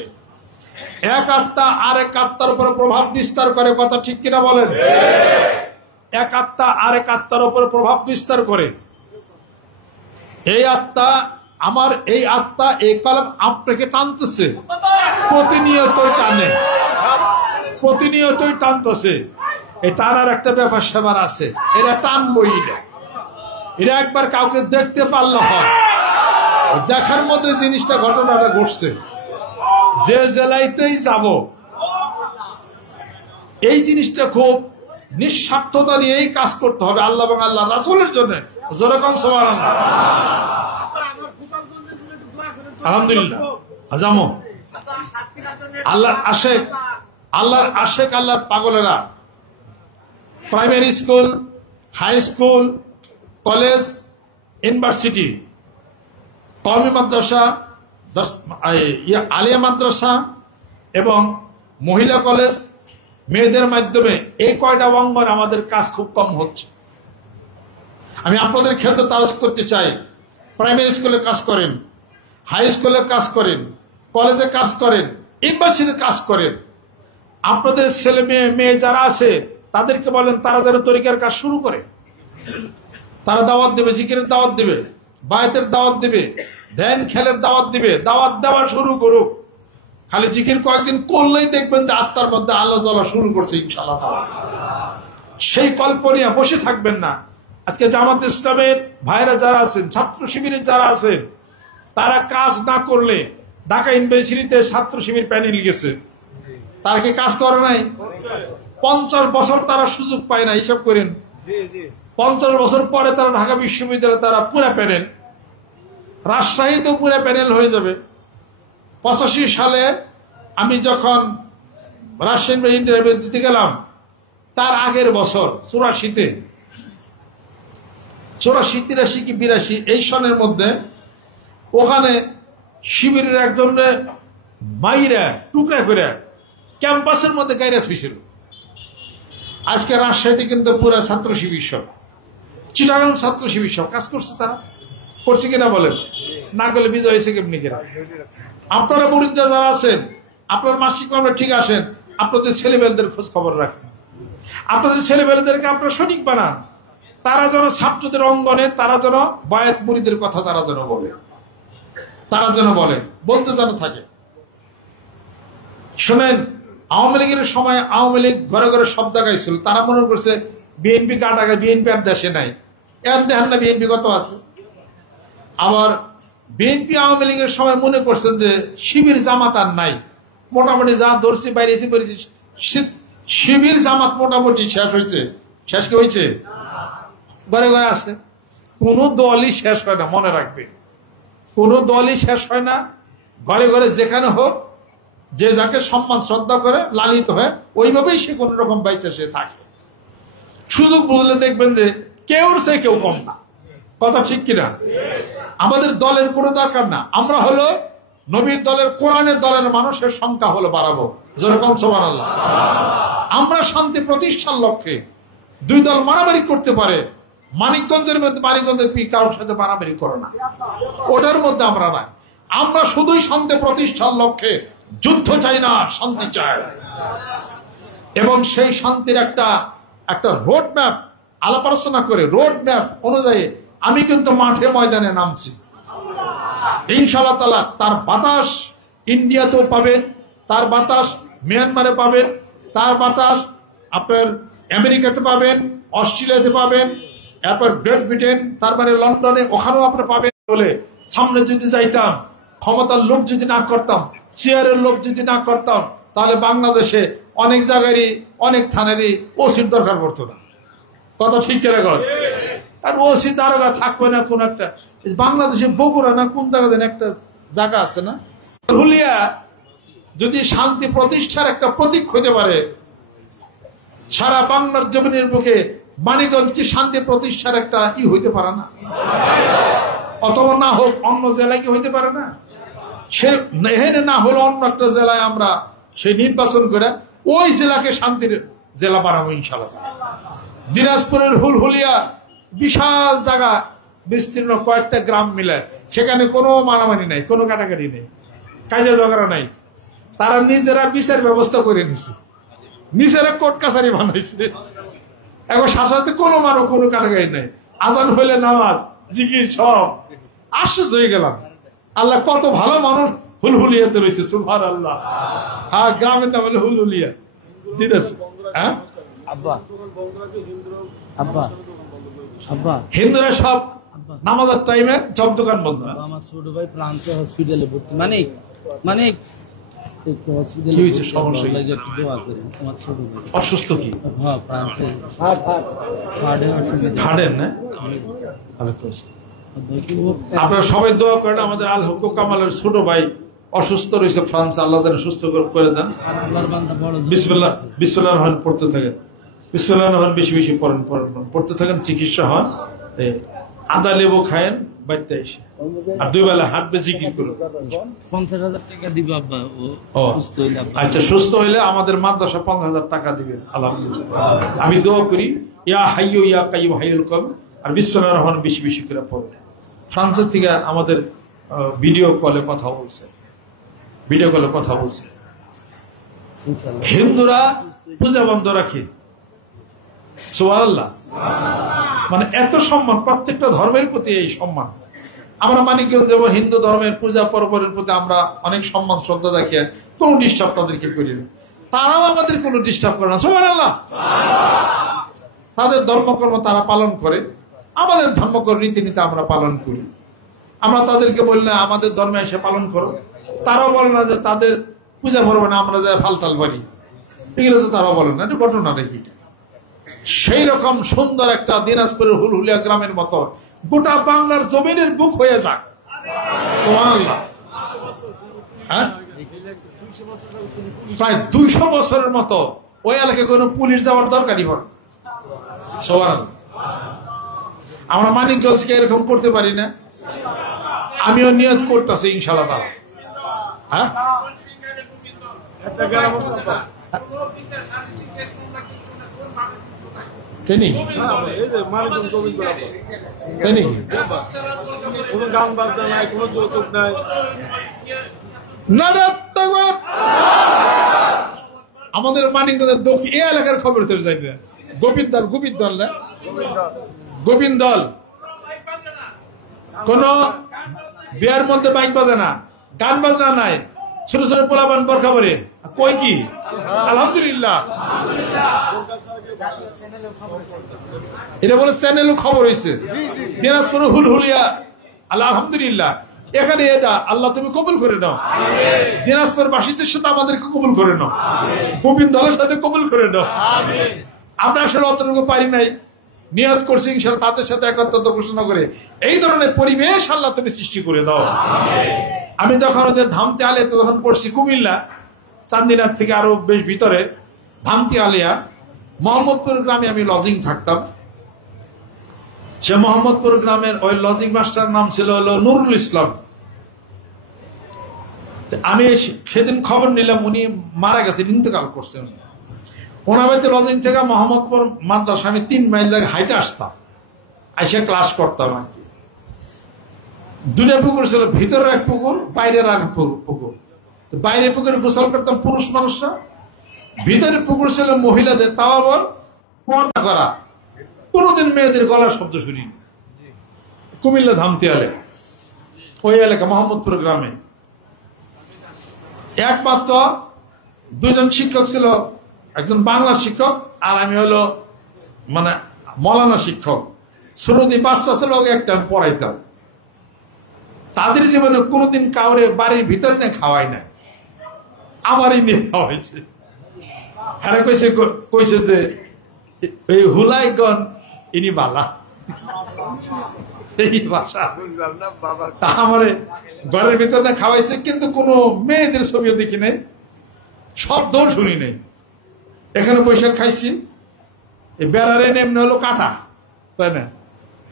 এক আত্মা আরেক আত্মার উপরে প্রভাব বিস্তার করে, কথা ঠিক কিনা বলেন? এক আত্মা আরেক আত্মার উপরে প্রভাব বিস্তার করে। এই আত্মা, আমার এই আত্মা এই কলম আপনাকে টানতেছে, প্রতিনিয়তই টানতেছে। এই টানার একটা ব্যাপার সেবার আছে, এরা টানবই না। এরা একবার কাউকে দেখতে পারলে হয়, দেখার মধ্যে জিনিসটা, ঘটনাটা ঘটছে। যে জেলাইতেই যাব, এই জিনিসটা খুব নিঃস্বার্থতা নিয়েই কাজ করতে হবে আল্লাহ এবং আল্লাহ রাসূলের জন্য। যেরকম সুবহানাল্লাহ, আলহামদুলিল্লাহ, আজামো আল্লাহর আশেক, আল্লাহর পাগলেরা primary school, high school, college, university, কওমি মাদ্রাসা, আলিয়া মাদ্রাসা এবং মহিলা কলেজ, মেয়েদের মাধ্যমে এই কয়টা অঙ্গন আমাদের কাজ খুব কম হচ্ছে। আমি আপনাদের ক্ষেত্রে তালাশ করতে চাই, প্রাইমারি স্কুলে কাজ করেন, হাই স্কুলে কাজ করেন, কলেজে কাজ করেন, ইউনিভার্সিটিতে কাজ করেন। আপনাদের ছেলে মেয়ে যারা আছে তাদেরকে বলেন তারা যেন তরিকার কাজ শুরু করে। তারা দাওয়াত দেবে, জিকিরের দাওয়াত দেবে, বায়াতের দাওয়াত দেবে, ধ্যান খেলের দাওয়াত দিবে, দাওয়াত দেওয়া শুরু করুক। খালি জিকির কয়েকদিন করলেই দেখবেন যে আত্মার মধ্যে আলো জ্বলা শুরু করছে ইনশাআল্লাহ। সেই কল্পনিয়া বসে থাকবেন না। আজকে জামাত ইসলামের ভাইরা যারা আছেন, ছাত্র শিবিরের যারা আছেন, তারা কাজ না করলে, ঢাকা ইউনিভার্সিটিতে ছাত্র শিবির প্যানেল গেছে, তারা কি কাজ করে নাই? 50 বছর তারা সুযোগ পায় না, হিসাব করেন। 50 বছর পরে তারা ঢাকা বিশ্ববিদ্যালয়ে তারা পুরা প্যানেল, রাজশাহীতেও পুরা প্যানেল হয়ে যাবে। 85 সালে আমি যখন রাজশাহী ইন্টারভিউ দিতে গেলাম, তার আগের বছর 84-তে, 84, 83 কি 82 এই সনের মধ্যে ওখানে শিবিরের একজনের মাইরা টুকরা করে ক্যাম্পাসের মধ্যে গাইরা থুইছিল। আজকে রাজশাহীতে কিন্তু পুরা ছাত্র শিবির সব, চিটাগাং ছাত্র শিবির সব কাজ করছে। তারা করছে কিনা বলেন? না করলে বিজয় হয়েছে কেমনি কিনা? আপনারা মুরিদরা যারা আছেন, আপনার মাসিক আমরা ঠিক আসেন, আপনাদের ছেলেবেলদের খোঁজ খবর রাখেন, আপনাদের ছেলেবেলদেরকে আপনারা সঠিক বানান। তারা যেন ছাত্রদের অঙ্গনে, তারা যেন বায়াত মুরিদের কথা তারা যেন বলে, বলতে যেন থাকে। শোনেন, আওয়ামী লীগের সময় আওয়ামী লীগ ঘরে ঘরে সব জায়গায় ছিল। তারা মনে করছে বিএনপি কাটাকে, বিএনপি আর দেশে নাই। এখন দেখেন না বিএনপি কত আছে। আবার বিএনপি আওয়ামী লীগের সময় মনে করছেন যে শিবির জামাত আর নাই, মোটামুটি যা ধরছি বাইরেছি করেছি, শিবির জামাত মোটামুটি শেষ হয়েছে। শেষ কি হয়েছে? ঘরে ঘরে আছে। কোনো দলই শেষ হয় না, মনে রাখবে, কোনো দলই শেষ হয় না। ঘরে ঘরে যেখানে হোক, যে যাকে সম্মান শ্রদ্ধা করে, লালিত হয়, ওইভাবেই সে কোন রকম বাইচা সে থাকে। সুযোগ বুঝলে দেখবেন যে কেউর সে কেউ কম না, কথা ঠিক কিনা? আমাদের দলের কোনো দরকার না। আমরা হলো নবীর দলের, কোরআনের দলের মানুষের সংখ্যা হলো বাড়াবো। যেরকম সুবহানাল্লাহ। আমরা শান্তি প্রতিষ্ঠার লক্ষ্যে দুই দল মারামারি করতে পারে, মানিকগঞ্জের মধ্যে মানিকগঞ্জের পীর কারোর সাথে মারামারি করে না, ওটার মধ্যে আমরা নাই। আমরা শুধুই শান্তি প্রতিষ্ঠার লক্ষ্যে যুদ্ধ চাই না, শান্তি চাই। এবং সেই শান্তির একটা রোড ম্যাপ আলাপ আলোচনা করে, রোড ম্যাপ অনুযায়ী আমি কিন্তু মাঠে ময়দানে নামছি ইনশাআল্লাহ তাআলা। তার বাতাস ইন্ডিয়াতেও পাবেন, তার বাতাস মিয়ানমারে পাবেন, তার বাতাস আপনার আমেরিকাতে পাবেন, অস্ট্রেলিয়াতে পাবেন, এরপর গ্রেট ব্রিটেন, তারপরে লন্ডনে, ওখানেও আপনি পাবেন। বলে সামনে যদি যাইতাম, ক্ষমতার লোভ যদি না করতাম, চেয়ারের লোভ যদি না করতাম, তাহলে বাংলাদেশে অনেক জায়গারই, অনেক থানারই ওসির দরকার পড়তো না। কথা ঠিক করে গর। আর ওসি দারোগা থাকবে না কোন একটা, বাংলাদেশে বগুড়া না কোন জায়গায় একটা জায়গা আছে না, হুলিয়া যদি শান্তি প্রতিষ্ঠার একটা প্রতীক হইতে পারে, সারা বাংলার জমিনের বুকে মানিকগঞ্জ কি শান্তি প্রতিষ্ঠার একটা হইতে পারে না? অথবা না হোক অন্য জেলায় কি হইতে পারে না? সে এখানে না হলো অন্য একটা জেলায় আমরা সেই নির্বাচন করে ওই জেলাকে শান্তির জেলা বানাবো ইনশাআল্লাহ। দিনাজপুরের হুলহুলিয়া বিশাল জায়গা বিস্তীর্ণ, কয়েকটা গ্রাম মিলে, সেখানে কোনো মারামারি নাই, কোনো কাটাকাটি নেই, কাজে ঝগড়া নাই। তারা নিজেরা বিচার ব্যবস্থা করে নিছে, নিজেরা কোর্ট কাছারি বানাইছে। এখন শাসনাতে কোনো কোনো কাটাকাটি নাই, আজান হইলে নামাজ, জিকির সব। আশ্চর্য হয়ে গেলাম, আল্লাহ কত ভালো মানুষ হুলহুলিয়াতে রয়েছে, সুবহানাল্লাহ। হ্যাঁ, গ্রামের নাম হলো হুলহুলিয়া। হ্যাঁ, হিন্দুরা সব নামাজের টাইমে সব দোকান বন্ধ। আমার ছোট ভাই প্রান্তে হসপিটালে ভর্তি, মানে কি হয়েছে, সমস্যা অসুস্থ কি? হ্যাঁ, প্রান্তে হার্টের না? আপনারা সবাই দোয়া করেন, আমাদের আল হুকুম কামালের ছোট ভাই অসুস্থ রয়েছে ফ্রান্স, আল্লাহ তাআলা সুস্থ করে দেন। বিসমিল্লাহ বিসমিল্লাহ রহমান পড়তে থাকেন, বিসমিল্লাহ রহমান বেশি বেশি পড়েন, পড়তে থাকেন, চিকিৎসা হয়। আদা লেবু খায়েন বাড়িতে এসে, আর 2 বেলা হাঁটবে, জিকির করুন। 50,000 টাকা দিব আব্বা, ও সুস্থ হইলে। আচ্ছা, সুস্থ হইলে আমাদের মাদ্রাসা 50,000 টাকা দিবেন, আলহামদুলিল্লাহ। আমি দোয়া করি, ইয়া হাইয়ু ইয়া কাইয়ুম হাইয়ুল কাইয়ুম, আর বিসমিল্লাহির রহমান বেশি বেশি করে পড়বেন। ফ্রান্সের থেকে আমাদের ভিডিও কলে কথা বলছে, হিন্দুরা পূজা বন্ধ রাখে, সুবহানাল্লাহ। মানে এত সম্মান, প্রত্যেকটা ধর্মের প্রতি এই সম্মান। আমরা মানিকগঞ্জ যেমন হিন্দু ধর্মের পূজা পর্বরের প্রতি আমরা অনেক সম্মান শ্রদ্ধা দেখিয়ে কোনো ডিস্টার্ব তাদেরকে করি না, তারাও আমাদের কোনো ডিস্টার্ব করে না, সুবহানাল্লাহ। তাদের ধর্মকর্ম তারা পালন করে, আমাদের ধর্মকর্ম রীতিনীতি আমরা পালন করি। আমরা তাদেরকে বলি না আমাদের ধর্মে এসে পালন করো, তারাও বলে না যে তাদের পূজা করবো না, আমরা যাই ফালতাল বাড়ি, এগুলো তো তারাও বলে না। এটা ঘটনা দেখি। সেই রকম সুন্দর একটা দিনাজপুরের হুলহুলিয়া গ্রামের মতো গোটা বাংলার জমিনের বুক হয়ে যাক, সুবহানাল্লাহ। হ্যাঁ, প্রায় 200 বছরের মতো ওই এলাকায় কোনো পুলিশ যাওয়ার দরকারই হয়, সুবহানাল্লাহ। আমরা মানিকগঞ্জকে এরকম করতে পারি না? আমিও নিয়ত করতেছি ইনশাআল্লাহ তাআলা। হ্যাঁ, আমাদের মানিকগঞ্জের দক্ষিণ এই এলাকার খবর তো যাই না। গোবিন্দল না, গোবিন্দল কোন বিয়ার মধ্যে মাইক বাজে না, গান বাজনা নাই, ছোট ছোট পোলাপান বরখা পরে কই কি, আলহামদুলিল্লাহ। এটা বলে চ্যানেলও খবর হয়েছে দিনাজপুর হুলহুলিয়া, আলহামদুলিল্লাহ। এখানে এটা আল্লাহ তুমি কবুল করে নাও, দিনাজপুর বাসীদের সাথে আমাদেরকে কবুল করে নাও, গোবিন্দলের সাথে কবুল করে নাও। আমরা আসলে অতটুকু পারি নাই, নিয়ত করছি ইনশাআল্লাহ তাদের সাথে একাত্মতা ঘোষণা করে এই ধরনের পরিবেশ আল্লাহ তুমি সৃষ্টি করে দাও। আমি যখন ওদের ধামতে আলিয়া তখন পড়ছি কুমিল্লা, চান্দিনার থেকে আরো বেশ ভিতরে, ধামতি আলিয়া মোহাম্মদপুর গ্রামে আমি লজিং থাকতাম। সে মোহাম্মদপুর গ্রামের ওই লজিং মাস্টার নাম ছিল হলো নুরুল ইসলাম। আমি সেদিন খবর নিলাম উনি মারা গেছেন, ইন্তেকাল করছেন। ওনার বাড়িতে লজিং থেকে মোহাম্মদপুর মাদ্রাসা আমি 3 মাইল লাগে হাইটে আসতাম, আইসা ক্লাস করতাম আর কি। 2টা পুকুর ছিল, ভিতরের এক পুকুর, বাইরের এক পুকুর। বাইরের পুকুরে গোসল করতাম পুরুষ মানুষরা, ভিতরের পুকুর ছিল মহিলাদের, তাও আবার পর্দা করা। কোনোদিন মেয়েদের গলার শব্দ শুনিনি। কুমিল্লা ধামতিয়ালে ওই এলাকা মোহাম্মদপুর গ্রামে একমাত্র 2জন শিক্ষক ছিল, একজন বাংলা শিক্ষক আর আমি হলো মানে মৌলানা শিক্ষক। সুরদি বাচ্চা ছিল, একটা আমি পড়াইতাম। তাদের জীবনে কোনোদিন কাউরে বাড়ির ভিতরে নিয়ে খাওয়াই নাই, আমারই নিয়ে খাওয়াইছে। হ্যাঁ কইছে যে এই হুলাইগণ ইনি বালা, এই ভাষা। তা আমারে ঘরের ভিতরে খাওয়াইছে, কিন্তু কোনো মেয়েদের ছবিও দেখি নাই, শব্দও শুনি নাই। এখানে বৈশাখ খাইছি, এই বেড়ারে এমনি হলো কাটা, তাই না?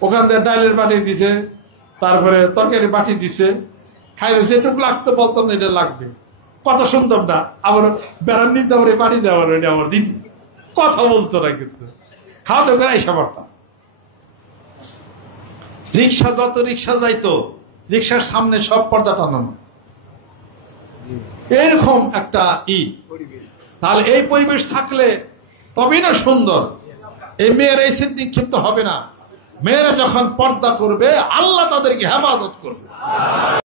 ওখান থেকে ডাইলের বাটি দিছে, তারপরে তরকারি বাটি দিছে, খাইলে যেটুকু লাগতো বলতাম এটা লাগবে, কথা শুনতাম না। আবার বেড়ার নিতে আমার বাটি দেওয়ার এটা আমার দিদি, কথা বলতো না, কিন্তু খাওয়া দাওয়া করে আইসা পারতাম। রিক্সা যত রিক্সা যাইতো, রিক্সার সামনে সব পর্দা টানানো, এরকম একটা তাহলে এই পরিবেশ থাকলে তবেই না সুন্দর। এই মেয়েরা এই সেট নিক্ষিপ্ত হবে না। মেয়েরা যখন পর্দা করবে, আল্লাহ তাদেরকে হেফাজত করবে।